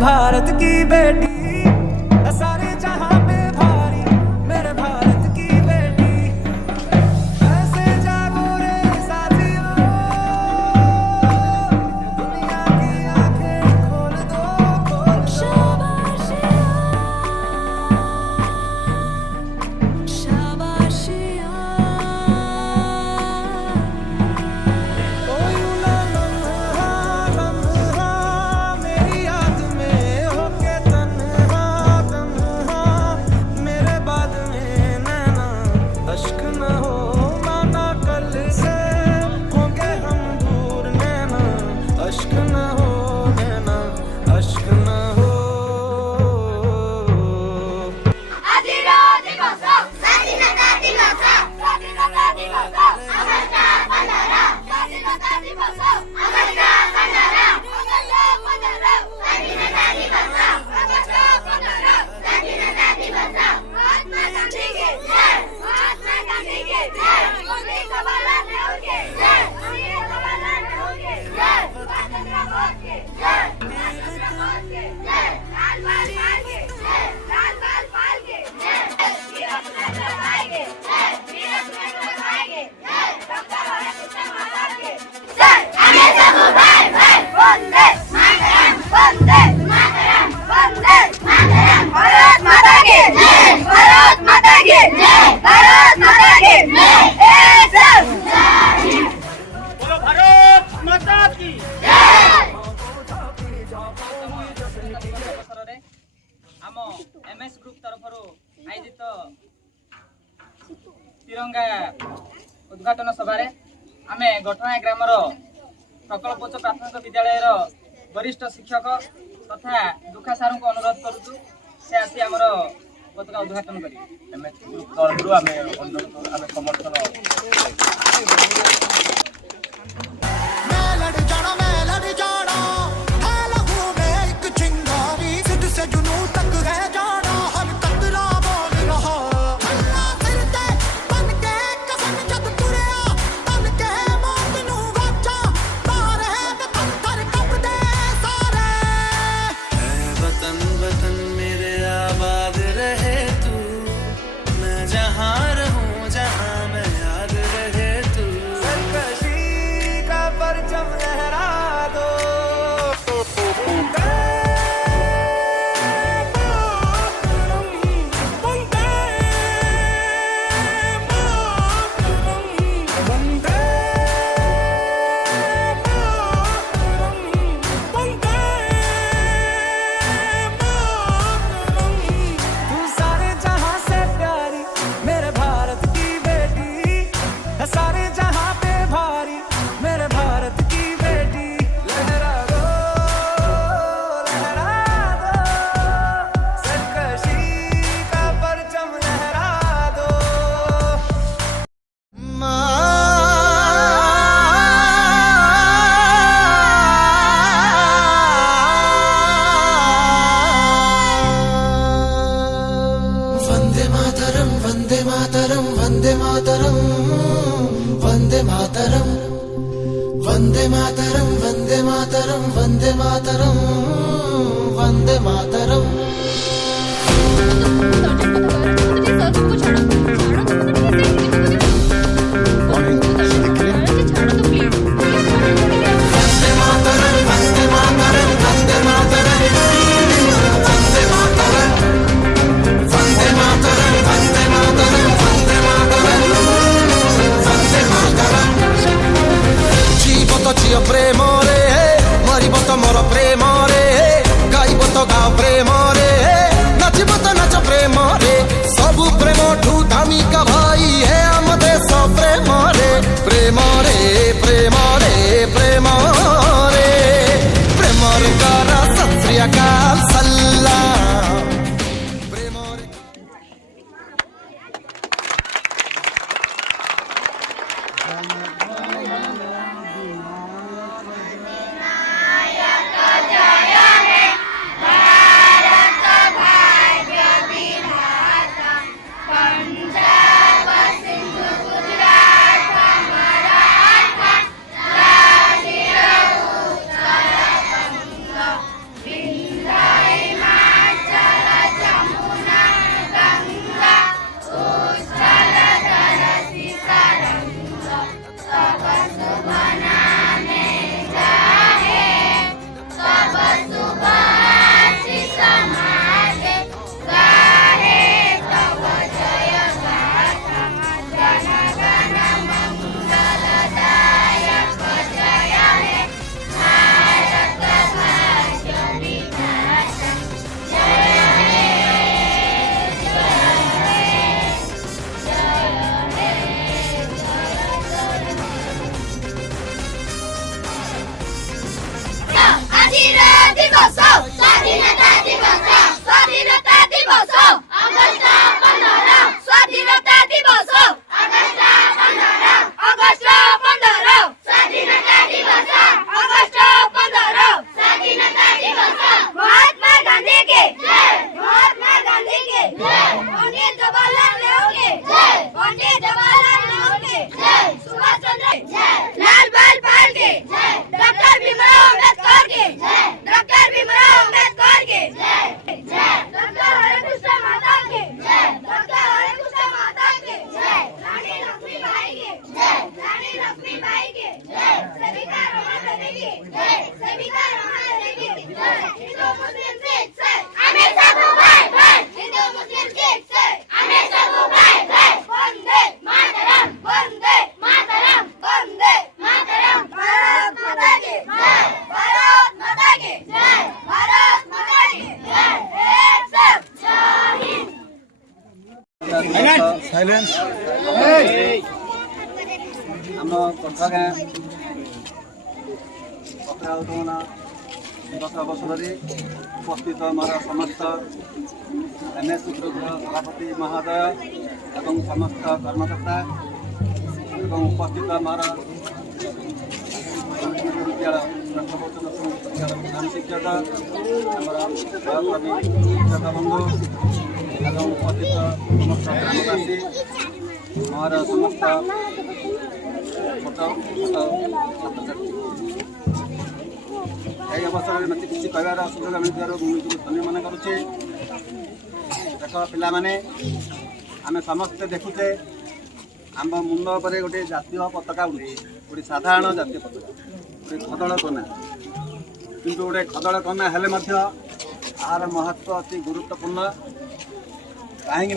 भारत की बेटी सारे जहां पे भारी, मेरे भारत की बेटी। ऐसे जागो रे साथियों, दुनिया की आंखें खोल दो, खोल दो। शाबाशिया, ओ यूं ना लम्हा लम्हा मेरी याद में होके तन्हा तन्हा, मेरे बाद में नैना अश्क न हो माना, कल से होंगे हम दूर नैना अश्क न हो, नैना अश्क न हो। एमएस ग्रुप तरफ आयोजित तिरंगा उद्घाटन सभारे आमे गठना ग्रामर प्रकल्पोच्च प्राथमिक विद्यालय वरिष्ठ शिक्षक तथा दुखा सारू को अनुरोध करूँ से आसी आमर पताका उद्घाटन करें। एमएस ग्रुप तरफ आमे समर्थन वंदे मातरम वंदे मातरम वंदे मातरम वंदे मातरम। प्रेम रे मरब तो मोर प्रेम रे, गाइब तो गाओ प्रेम रे, नाचब तो नाच प्रेम रे, सबु प्रेम ठू दामिका भाई है आम देश प्रेम रे, प्रेम रे प्रेम रे प्रेम रे प्रेम रे करा सत श्री अकाल सलाम। प्रेम रे Binda लक्ष्मीबाई की जय, सविता रमादेवी की जय, सविता रमादेवी की जय। हिंदू मुस्लिम सिख से हमें सब भाई भाई, हिंदू मुस्लिम सिख से हमें सब भाई भाई। वंदे मातरम, वंदे मातरम, वंदे मातरम। भारत माता की जय, भारत माता की जय, भारत माता की जय। एक सब जय हिंद। साइलेंस आम कथा गाँ कथा दिवस अवसर में उपस्थित मोर समस्त एमएस सभापति महोदय एवं समस्त कर्मकर्ता एवं उपस्थित मोर विद्यालय प्रधान शिक्षक सहकर्मी शिक्षक बंधु एवं उपस्थित समस्त ग्रामवासी मोर समस्त अवसर में मत किसी कहर सुजोग मिलू मुझे धन्य मन करुचे। देख पाने आम समस्ते देखुचे आम मुंड पर गोटे जातीय पताका उड़े गोटे साधारण जातीय पताका गोटे खदड़ कना कि गोटे खदड़ कना हेले आर महत्व अति गुरुत्वपूर्ण कहीं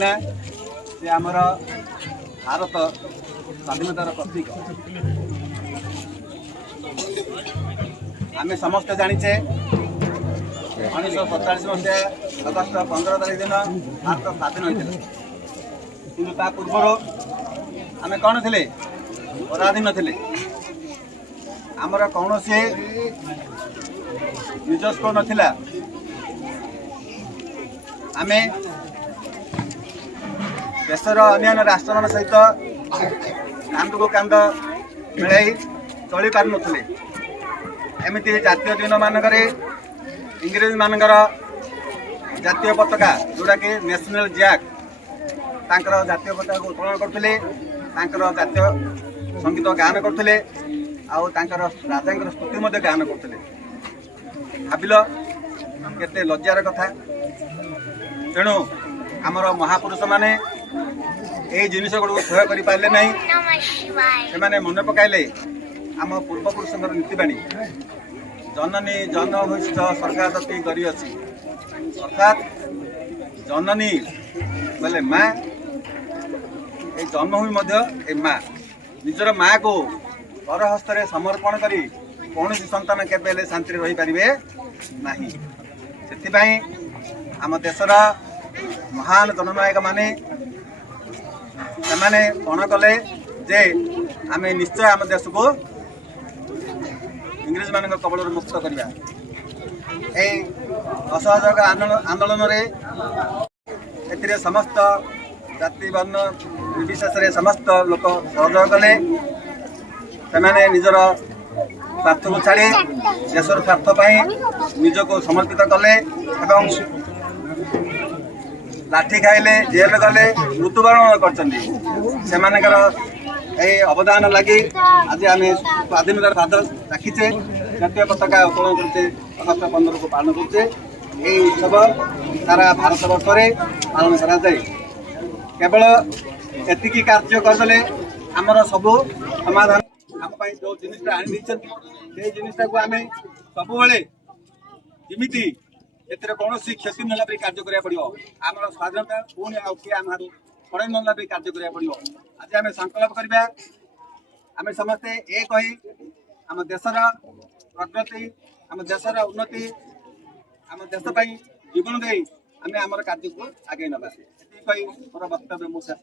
से आमर भारत स्वाधीनतार प्रतीक। आम समस्ते जाचे 1947 मसीहा अगस्ट 15 तारीख दिन भारत स्वाधीन होता कि पूर्वर आम कौन थे पराधीन थे आमर कौन से निजस्व नाला आम देशर अन्य राष्ट्र मान सहित कांद को कांद मिलाई चली पार नुले एमती जातीय दिन मानक इंग्रेज मानकर जातीय पताका जोड़ा कि नेशनल जैक तांकर जातीय पताका को उत्तोलन करते जातीय संगीत गान करते राजा स्तुति गान करते भाविल केते लज्जार कथा। तेणु आमर महापुरुष माने यही जिनिस गुड़ क्षय कर पारे ना से मन पकाइले आम पूर्वपुरुष नीतिबाणी जननी जन होइष्ठ स्वर्गादपि गरी अच्छी अर्थात जननी बोले माँ ये जन्मभूमि ए माँ निजर माँ को पर हस्त समर्पण करी कौन संतान केबे शांति रही पारे ना से आम देशर महान जननायक माने से कौन कले जे आम निश्चय आम देश को इंग्रेज मान कबल मुक्त करवा असहयोग आंदोलन में समस्त जाति वर्ण निर्विशेष समस्त लोक सहयोग कले से निजर स्वार्थ को छाड़ी देशर स्वार्थ निजक समर्पित कले एवं लाठी खाइले जेल गले मृत्युवरण कर अवदान लगी आज आम स्वाधीनतार पाद राखीचे जातीय पताका उत्तोलन करते अगस्ट 15 को पालन करते यही उत्सव सारा भारत वर्ष में पालन करा जाए। केवल एतिकी कार्य करदे आमर सबू समाधान आम जो जिनिसटा आनी जिनिसटा को आम सब जमी कौन क्षति ना कार्य करा पड़ो आम स्वाधीनता पुणी आगे आम छड़े ना कार्य करा पड़ो। आज आम संकल्प करवा आम समस्ते एक आम देशर प्रगति आम देशर उन्नति आम देश जीवन दे आम आम कार्य को आगे नवा मोर वक्तव्य मुझे।